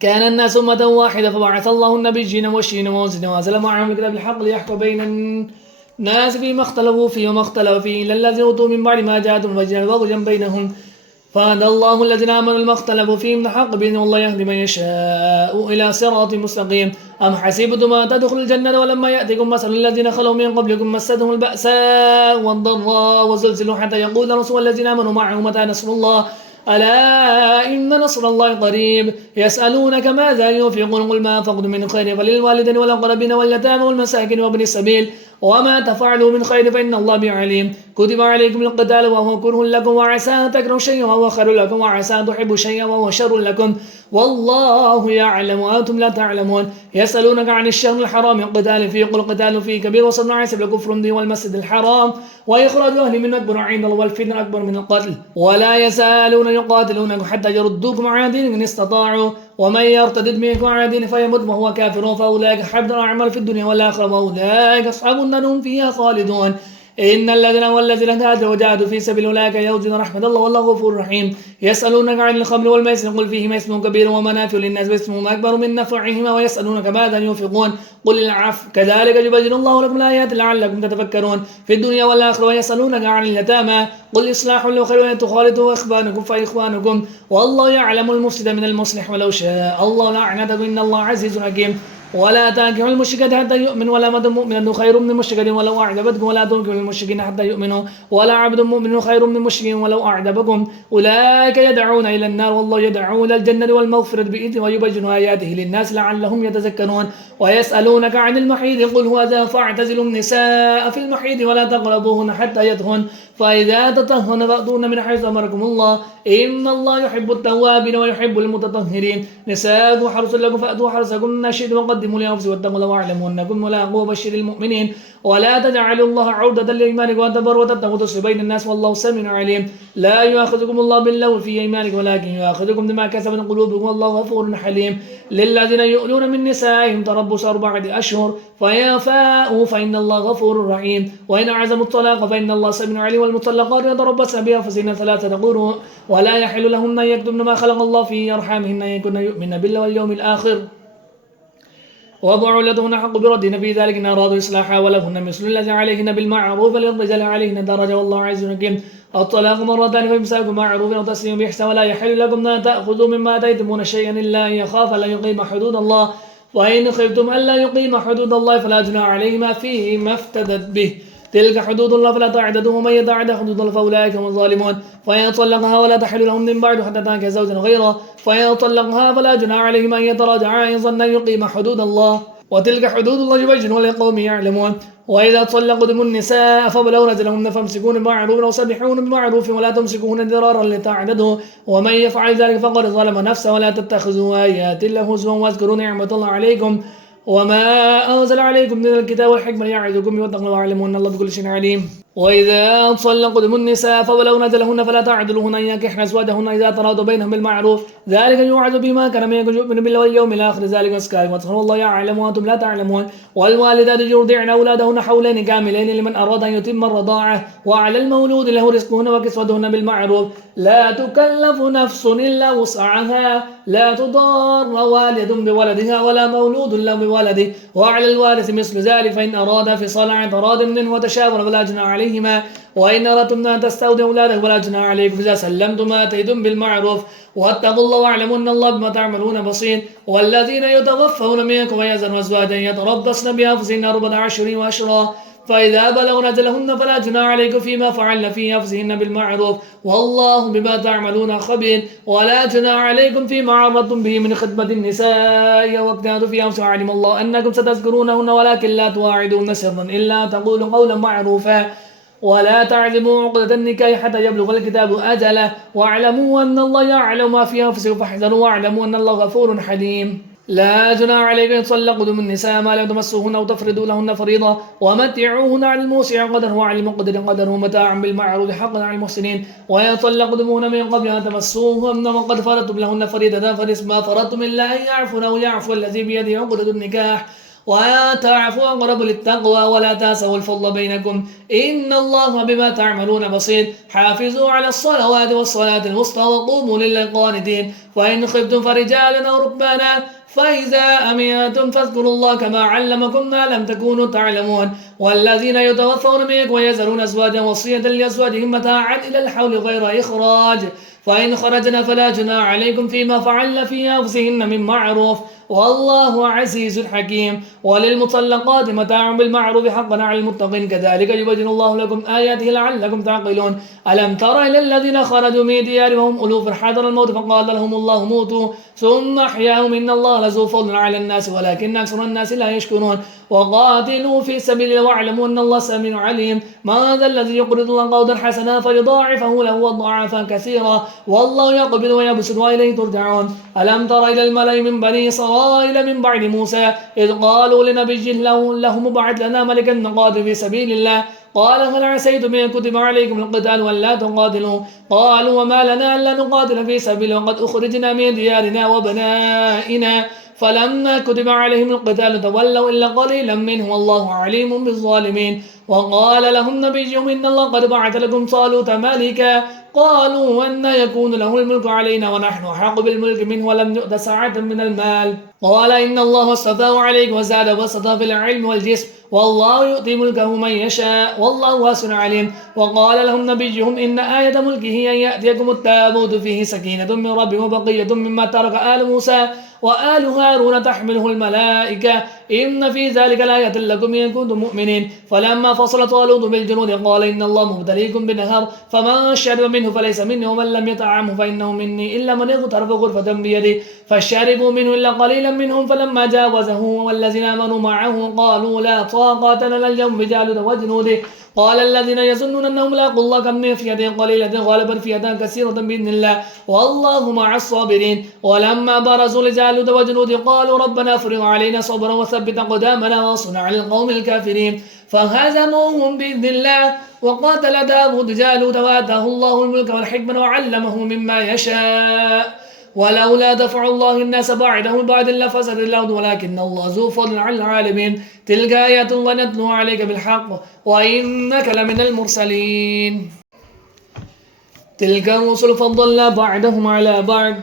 كان الناس أمة واحدة فبعث الله النبيين والشين وانزل وانزل معهم الكتاب بالحق ليحكم بين الناس فيما اختلفوا فيه وما اختلف فيه إلا الذين أوتوا من بعد ما جاءتهم وجعل بغيا بينهم فهدى الله الذين آمنوا لما اختلفوا فيه من الحق بإذن الله يهدي من يشاء إلى صراط مستقيم أم حسبتم أن تدخلوا الجنة ولما يأتكم مثل الذين خلوا من قبلكم مستهم البأساء والضراء وزلزلوا حتى يقول الرسول الذين آمنوا معه متى نصر الله ألا إن نصر الله قريب يسألونك ماذا ينفقون قل ما أنفقتم من خير فللوالدين والأقربين واليتامى والمساكين وابن السبيل وما تفعلوا من خير فإن الله به عليم كتب عليكم القتال وهو كره لكم وعسى أن تكرهوا شيئا وهو خير لكم وعسى أن تحبوا شيئا وهو شر لكم والله يعلم وأنتم لا تعلمون يسألونك عن الشهر الحرام قتال فيه قل قتال فيه كبير وصد عن سبيل كفر به والمسجد الحرام وإخراج أهل من أكبر عند الله والفتنة أكبر من القتل ولا يزالون يقاتلونكم حتى يردوكم عن دينكم إن استطاعوا ومن يرتد منكم عن دينه فيمت وهو كافر فأولئك حبط أعمال في الدنيا والآخرة وأولئك أصحاب النار هم فيها خالدون إن الذين والذين هاجروا وجاهدوا في سبيل أولئك يرجون رحمة الله والله غفور رحيم. يسألونك عن الخمر والميسر قل فيهما اسم كبير ومنافع للناس واسمهما أكبر من نفعهما ويسألونك ماذا ينفقون قل العفو كذلك يبين الله لكم الآيات لعلكم تتفكرون في الدنيا والآخرة. ويسألونك عن اليتامى قل إصلاح له خير وإن تخالطوا إخوانكم فإخوانكم والله يعلم المفسد من المصلح ولو شاء الله لأعنتكم إن الله عزيز حكيم. ولا تنكحوا المشركات حتى يؤمن ولا عبد مؤمن خير من مشرك ولو أعجبتكم ولا تنكحوا المشركين حتى يؤمنوا ولا عبد مؤمن خير من مشرك ولو أعجبكم أولئك يدعون إلى النار والله يدعو إلى الجنة والمغفرة بإذنه ويبين آياته للناس لعلهم يتذكرون. ويسألونك عن المحيض قل هو ذا فاعتزلوا النساء في المحيض ولا تقربوهن حتى يطهرن فإذا تطهرن فأتون من حيث أمركم الله إن الله يحب التوابين ويحب المتطهرين. نساءكم حرث لكم فأتوا حرثكم إن شئتم وقدموا لأنفسكم واتقوا الله واعلموا أنكم ملاقوه وبشر المؤمنين. ولا تجعلوا الله عرضة لأيمانكم وأن تبروا وتتقوا وتصلحوا بين الناس والله سميع عليم. لا يؤاخذكم الله باللغو في أيمانكم ولكن يؤاخذكم بما كسبت قلوبكم والله غفور حليم. للذين يؤلون من نسائهم تربص 4 أشهر فإن فاءوا فإن الله غفور رحيم. وإن أعزموا الطلاق فإن الله سميع عليم. والمطلقات يتربصن بأنفسهن 3 قروء ولا يحل لهن أن يكتمن ما خلق الله في أرحامهن إن كن يؤمن بالله واليوم الآخر وبعولتهن حق بردهن في ذلك إن أرادوا إصلاحا ولهن مثل الذي عليهن بالمعروف فليضربن عليهن درجة والله عز حكيم. الطلاق مرتان فإمساك بمعروف أو تسليم بإحسان ولا يحل لكم أن تأخذوا مما آتيتمون شيئا إلا أن يخاف أن يقيم حدود الله وإن خفتم ألا يقيم حدود الله فلا جناح عليهما فيه ما افتدت به تلك حدود الله فلا تعتدوها ومن يتعدى حدود الله فأولئك هم الظالمون. فإن طلقها ولا تحل لهم من بعد حتى تنكح زوجا غيره فإن طلقها فلا جناح عليهما أن يتراجعا إن ظنا أن يقيم حدود الله وتلك حدود الله يبينها لقوم يعلمون. وإذا طلقتم النساء فبلغن أجلهن فامسكوهن بمعروف أو سرحوهن بمعروف ولا تمسكوهن ضرارا لتعتدوا ومن يفعل ذلك فقد ظلم نفسه. ولا تتخذوا آيات الله هزوا واذكروا نعمة الله عليكم وما أنزل عليكم من الكتاب والحكمة يعظكم واتقوا واعلموا أن الله بكل شيء عليم. وإذا طلقتم النساء فبلغن أجلهن فلا تعضلوهن أن ينكحن أزواجهن إذا تراضوا بينهم بالمعروف ذلك يوعظ بما كان منكم يؤمن بالله واليوم الآخر ذلك أزكى وأطهر والله يعلم وأنتم لا تعلمون. والوالدات يرضعن أولادهن حولين كاملين لمن أراد أن يتم الرضاعة وعلى المولود له رزقهن وكسوتهن بالمعروف لا تكلف نفس إلا وسعها لا تضار والد بولدها ولا مولود له بولده وعلى الوارث مثل ذلك فإن أراد فصالا عن تراض منه وتشاور فلا جناح عليهما. وإن أردتم أن تستودعوا أولادكم فلا جناح عليكم إذا سلمتم ما آتيتم بالمعروف واتقوا الله واعلموا أن الله بما تعملون بصير. والذين يتوفون منكم ويذرون أزواجا يتربصن بأنفسهن 4 أشهر وأشرا فإذا بلغن أجلهن فلا جناح عليكم فيما فعلن في أنفسهن بالمعروف والله بما تعملون خبير. ولا جناح عليكم فيما عرضتم به من خطبة النساء واجتهدوا في أنفسكم علم الله أنكم ستذكرونهن ولكن لا تواعدون سرا إلا تقولوا قولا معروفا ولا تعزموا عقدة النكاح حتى يبلغ الكتاب أجله واعلموا أن الله يعلم ما في أنفسكم فاحذروا واعلموا أن الله غفور حليم. لا جناح عليكم إن طلقتم النساء ما لم تمسوهن أو تفرضوا لهن فريضة ومتعوهن على الموسع قدره وعلى المقتدر قدره متاعا بالمعروف حقا على المحسنين. وإن طلقتموهن من قبل أن تمسوهن وقد فرضتم لهن فريضة فنصف ما فرضتم إلا أن يعفون أو يعفو الذي بيده عقدة النكاح وأن تعفوا أقرب للتقوى ولا تنسوا الفضل بينكم إن الله بما تعملون بصير. حافظوا على الصلوات والصلاة الوسطى وقوموا لله قانتين. وإن خفتم فرجالا أو ركبانا فإذا أمنتم فاذكروا الله كما علمكم ما لم تكونوا تعلمون. والذين يتوفون منكم ويذرون أزواجا وصية لأزواجهم متاعا إلى الحول غير إخراج فإن خرجنا فلا جناح عليكم فيما فعلن في أنفسهن من معروف والله عزيز حكيم. وللمطلقات متاع بالمعروف حقا على المتقين كذلك يبين الله لكم آياته لعلكم تعقلون. ألم تر إلى الذين خرجوا من ديارهم ألوف حذر الموت فقال لهم الله موتوا ثم أحياهم إن الله لذو فضل على الناس ولكن أكثر الناس لا يشكرون. وقاتلوا في سبيل الله واعلموا أن الله سميع عليم. ماذا الذي يقرض الله قرضا حسنا فيضاعفه له أضعافا كثيرا والله يقبض ويبسط وإليه ترجعون. ألم تر إلى الملأ من بني إسرائيل من بعد موسى إذ قالوا لنبي له مبعث لنا ملكا نقاتل في سبيل الله قال هل عسيتم إن كتب عليكم القتال ولا تقاتلوا قالوا وما لنا ألا نقاتل في سبيل وقد أخرجنا من ديارنا وبنائنا فلما كتب عليهم القتال تولوا إلا قليلا منهم والله عليم بالظالمين. وقال لهم نبيهم إن الله قد بعث لكم طالوت ملكا قالوا أن يكون له الملك علينا ونحن أحق بالملك منه ولم نؤت ساعة من المال قال إن الله اصطفاه عليك وزاد بسطه في العلم والجسم والله يؤتي ملكه من يشاء والله واسع عليم. وقال لهم نبيهم إن آية ملكه أن يأتيكم التابوت فيه سكينة من ربكم وبقية مما ترك آل موسى وآل هارون تحمله الملائكة إن في ذلك لآية لكم إن كنتم مؤمنين. فلما فصل طالوت بالجنود قال إن الله مبتليكم بنهر فمن شرب منه فليس مني ومن لم يطعمه فإنه مني إلا من اغترف غرفة بيده فشربوا منه إلا قليلا منهم. فلما جاوزه والذين آمنوا معه قالوا لا طاقة لنا اليوم بجالوت وجنوده قال الذين يظنون أنهم لاقوا الله كم من فئة قليلة غالبا فئة كثيرة بإذن الله والله مع الصابرين. ولما برزوا لجالوت وجنوده قالوا ربنا افرغ علينا صبرا وثبت أقدامنا وانصرنا على القوم الكافرين فهزموهم بإذن الله. وقاتل داود جالوت وآتاه الله الملك والحكمة وعلمه مما يشاء ولولا دفع الله الناس بعدهم بعد لفسدت الأرض ولكن الله ذو فضل على العالمين. تلك آيات الله نتلو عليك بالحق وإنك لمن المرسلين. تلك الرسل فضلنا بعدهم على بعض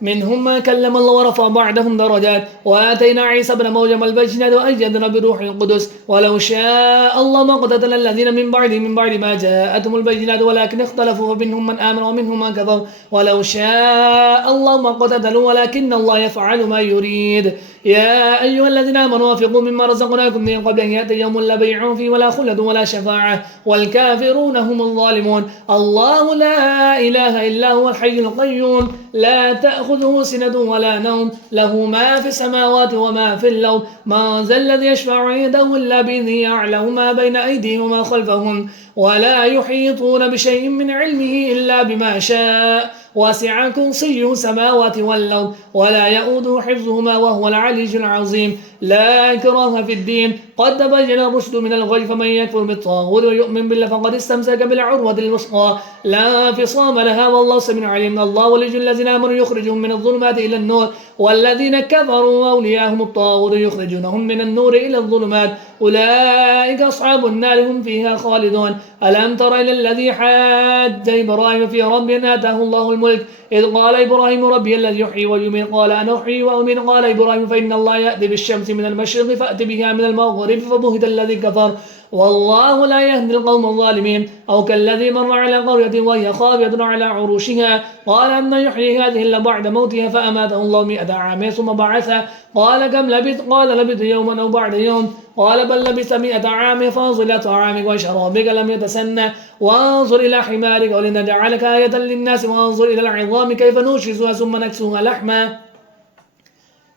منهم ما كلم الله ورفع بعدهم درجات وآتينا عيسى ابن مريم البينات وأيدنا بروح القدس ولو شاء الله ما قتل الذين من بعد ما جاءتهم البينات ولكن اختلفوا فمنهم من آمن ومنهم من كفر ولو شاء الله ما قتلوا ولكن الله يفعل ما يريد. يا أيها الذين آمنوا وانفقوا مما رزقناكم من قبل أن يأتي يوم لا بيع فيه ولا خلد ولا شفاعة والكافرون هم الظالمون. الله لا إله إلا هو الحي القيوم لا تأخذه سنة ولا نوم له ما في السماوات وما في الأرض من ذا الذي يشفع عنده إلا بإذنه يعلم ما بين أيديهم وما خلفهم ولا يحيطون بشيء من علمه إلا بما شاء وسع كرسيه السماوات والأرض ولا يؤوده حفظهما وهو العلي العظيم. لا إكراه في الدين قد تبين الرشد من الغي فمن يكفر بالطاغوت ويؤمن بالله فقد استمسك بالعروة الوثقى لا انفصام لها والله سميع عليم. الله ولي الذين آمنوا يخرجهم من الظلمات إلى النور والذين كفروا أولياءهم الطاغوت يخرجونهم من النور إلى الظلمات أولئك أصحاب النار هم فيها خالدون. ألم تر إلى الذي حاج إبراهيم في ربه أن آتاه الله الملك إذ قال إبراهيم ربي الذي يحيي ويميت قال أنا أحيي وأميت قال إبراهيم فإن الله يأتي بالشمس من المشرق فأت بها من المغرب فبهت الذي كفر والله لا يهدي القوم الظالمين. أو كالذي مر على قرية وهي خاوية على عروشها قال أن يحيي هذه إلا بعد موتها فأماته الله 100 عام ثم بعثه قال كم لبثت قال لبثت يوما أو بعد يوم قال بل لبثت 100 عام فانظر إلى طعامك وشرابك لم يتسنى وانظر إلى حمارك ولنجعلك آية للناس وانظر إلى العظام كيف ننشزها ثم نكسوها لحما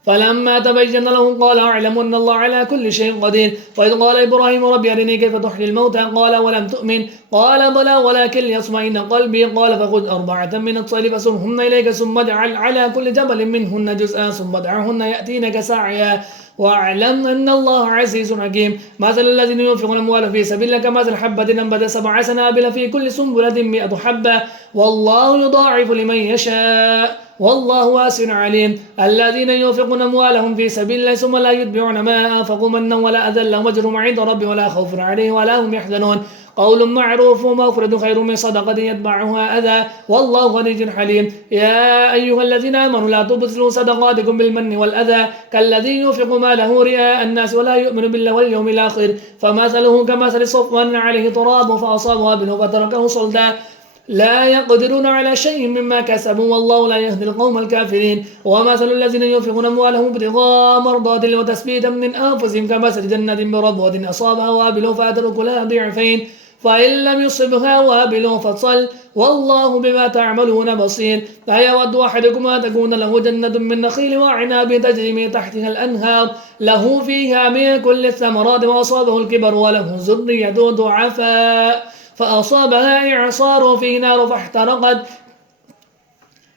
فلما تبين له قال أعلم أن الله على كل شيء قدير. وإذ قال إبراهيم ربي أرني كيف تحيي الموتى قال ولم تؤمن قال بلى ولكن ليطمئن قلبي قال فخذ 4 من الطير فصرهن إليك ثم اجعل على كل جبل منهن جزءا ثم ادعهن يأتينك سعيا واعلم أن الله عزيز حكيم. مثل الذين ينفقون أموالهم في سبيل الله كمثل حبة أنبتت 7 سنابل في كل سنبلة 100 حبة والله يضاعف لمن يشاء والله واسع عليم. الذين ينفقون أموالهم في سبيل الله ثم لا يتبعون ما أنفقوا منا ولا أذى لهم أجرهم عند ربهم ولا خوف عليهم ولا هم يحزنون قول معروف ومغفرة خير من صدقة يتبعها أذى والله غني حليم. يا أيها الذين آمنوا لا تبطلوا صدقاتكم بالمن والأذى كالذي ينفق ماله رئاء الناس ولا يؤمن بالله واليوم الآخر فمثله كمثل صفوان عليه تراب فأصابه وابل فتركه صلدا لا يقدرون على شيء مما كسبوا والله لا يهدي القوم الكافرين. ومثل الذين ينفقون أموالهم ابتغاء مرضات الله وتثبيتا من أنفسهم كمثل جنة بربوة أصابها وابل فأدرك لها ضعفين فإن لم يصبها وابل فصل والله بما تعملون بصير. أيود أحدكم أن تكون له جنة من نخيل وعناب تجري من تحتها الأنهار له فيها من كل الثمرات وأصابه الكبر وله ذرية ضعفاء فأصابها إعصار في نار فاحترقت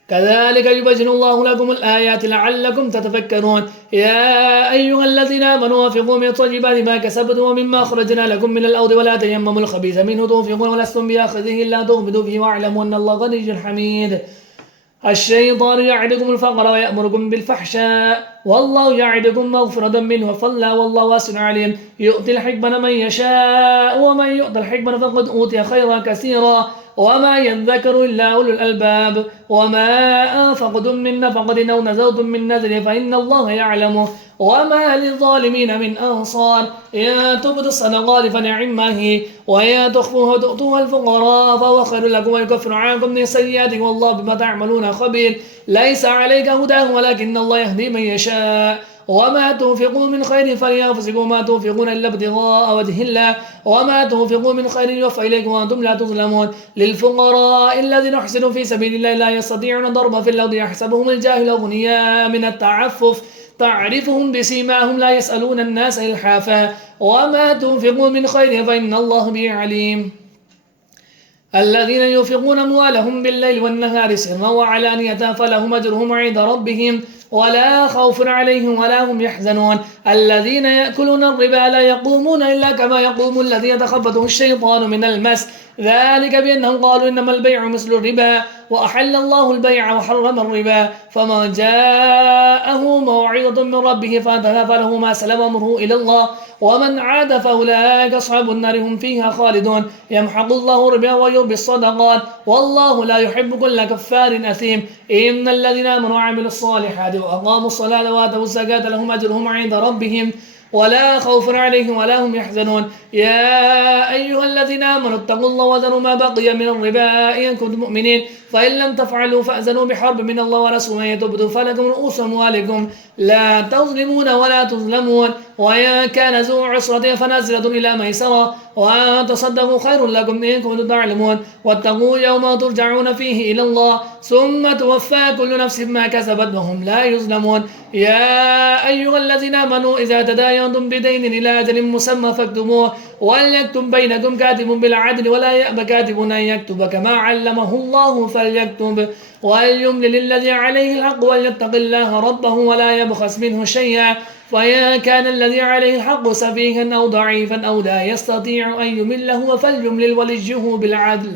كذلك يبين الله لكم الآيات لعلكم تتفكرون. يا أيها الذين آمنوا وانفقوا من طيبات ما كسبتم ومما أخرجنا لكم من الأرض ولا تيمموا الخبيث منه تنفقون ولستم بآخذه إلا تغمضوا فيه واعلموا أن الله غني حميد. الشيطان يعدكم الفقر ويأمركم بالفحشاء والله يعدكم مغفرة منه وفضلا والله واسع عليم يؤتي الحكمة من يشاء ومن يؤتى الحكمة فقد أوتي خيرا كثيرا وما يذكر إلا أولو الألباب وما أنفقتم من نفقة أو نذرتم من نذر فإن الله يعلمه وما للظالمين من أنصار إن تبدوا الصدقات فنعما هي وإن تخفوها وتؤتوها الفقراء فهو خير لكم ويكفر عنكم من سيئاتكم والله بما تعملون خبير ليس عليك هداهم ولكن الله يهدي من يشاء وما تنفقوا من خير فلينفقوا ما تنفقون إلا ابتغاء وجه الله وما تنفقوا من خير يوفى إليكم وأنتم لا تظلمون للفقراء الذين أحسنوا في سبيل الله لا يستطيعون ضربا في الأرض يحسبهم الجاهل أغنياء من التعفف تعرفهم بسيماهم لا يسألون الناس إلحافا وما تنفقوا من خير فإن الله به عليم الذين ينفقون أموالهم بالليل والنهار سرا وعلانية فلهم أجرهم عند ربهم ولا خوف عليهم ولا هم يحزنون الذين يأكلون الربا لا يقومون إلا كما يقوم الذي يتخبطه الشيطان من المس ذلك بأنهم قالوا إنما البيع مثل الربا وأحل الله البيع وحرم الربا فمن جاءه موعظة من ربه فانتهى فله ما سلم أمره إلى الله ومن عاد فأولئك أصحاب النار هم فيها خالدون يمحق الله الربا ويربي الصدقات والله لا يحب كل كفار أثيم إن الذين آمنوا وعملوا الصالحات وأقاموا الصلاة وآتوا الزكاة لهم أجرهم عند ربهم ولا خوف عليهم ولا هم يحزنون يا أيها الذين آمنوا اتقوا الله وذروا ما بقي من الربا إن كنتم مؤمنين فإن لم تفعلوا فأذنوا بحرب من الله ورسوله يتبدوا فلكم رؤوس أموالكم لا تظلمون ولا تظلمون وإن كان ذو عسرة فنزلة إلى ميسرة وأن تصدقوا خير لكم إن كنتم تعلمون واتقوا يوما ترجعون فيه إلى الله ثم توفى كل نفس ما كسبت وهم لا يظلمون يا أيها الذين آمنوا إذا تداينتم بدين إلى أجل مسمى فاكتبوه وليكتب بينكم كاتب بالعدل ولا يأبى كاتب أن يكتب كما علمه الله فليكتب وليملل الذي عليه الحق وليتق الله ربه ولا يبخس منه شيئا فإن كان الذي عليه الحق سفيها أو ضعيفا أو لا يستطيع أن يمله فليملل وليه بالعدل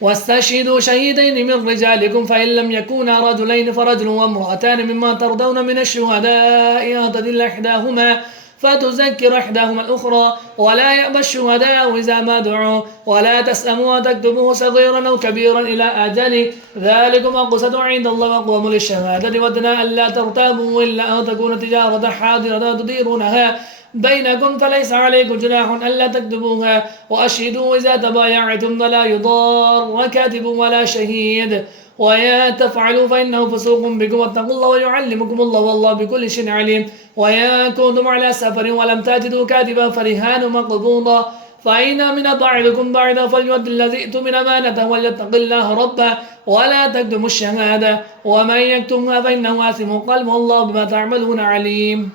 واستشهدوا شهيدين من رجالكم فإن لم يكونا رجلين فرجل وامرأتان مما ترضون من الشهداء أن تضل إحداهما فتذكر إحداهما الأخرى ولا يأبى الشهداء إذا ما دعوا ولا تسأموا أن تكتبوه صغيرا أو كبيرا إلى أجله ذلكم أقسط عند الله وأقوم للشهادة وأدنى ألا ترتابوا إلا أن تكون تجارة حاضرة تديرونها بينكم فليس عليكم جناح ألا تكتبوها وأشهدوا إذا تبايعتم ولا يضار كاتب ولا شهيد ويا تفعلوا فإنه فسوق بكم واتقوا الله ويعلمكم الله والله بكل شيء عليم ويا كنتم على سفر ولم تجدوا كاتبا فرهان مقبوضا فإن من بعضكم بعضا فليؤد الذي ائتمن أمانته وليتق الله ربه ولا تكتموا الشهادة ومن يكتمها فإنه آثم قلبه والله بما تعملون عليم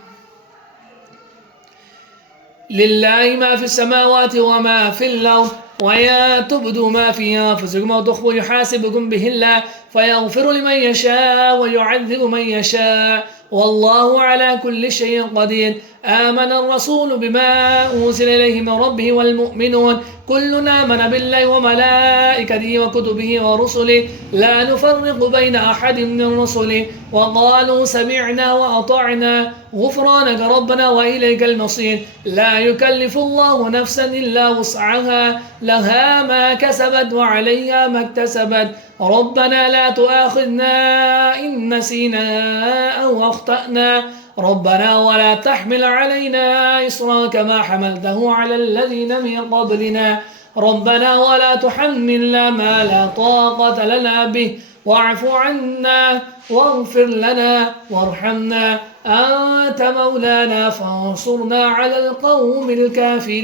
لله ما في السماوات وما في الأرض ويا تبدوا ما في أنفسكم أو تخفوا يحاسبكم به الله فيغفر لمن يشاء ويعذب من يشاء والله على كل شيء قدير آمن الرسول بما أنزل إليه من ربه والمؤمنون كلنا آمن بالله وملائكته وكتبه ورسله لا نفرق بين أحد من رسله وقالوا سمعنا وأطعنا غفرانك ربنا وإليك المصير لا يكلف الله نفسا إلا وسعها لها ما كسبت وعليها ما اكتسبت ربنا لا تؤاخذنا إن نسينا أو أخطأنا ربنا ولا تحمل علينا إصرا كما حملته على الذين من قبلنا ربنا ولا تحملنا ما لا طاقة لنا به واعف عنا واغفر لنا وارحمنا أنت مولانا فانصرنا على القوم الكافرين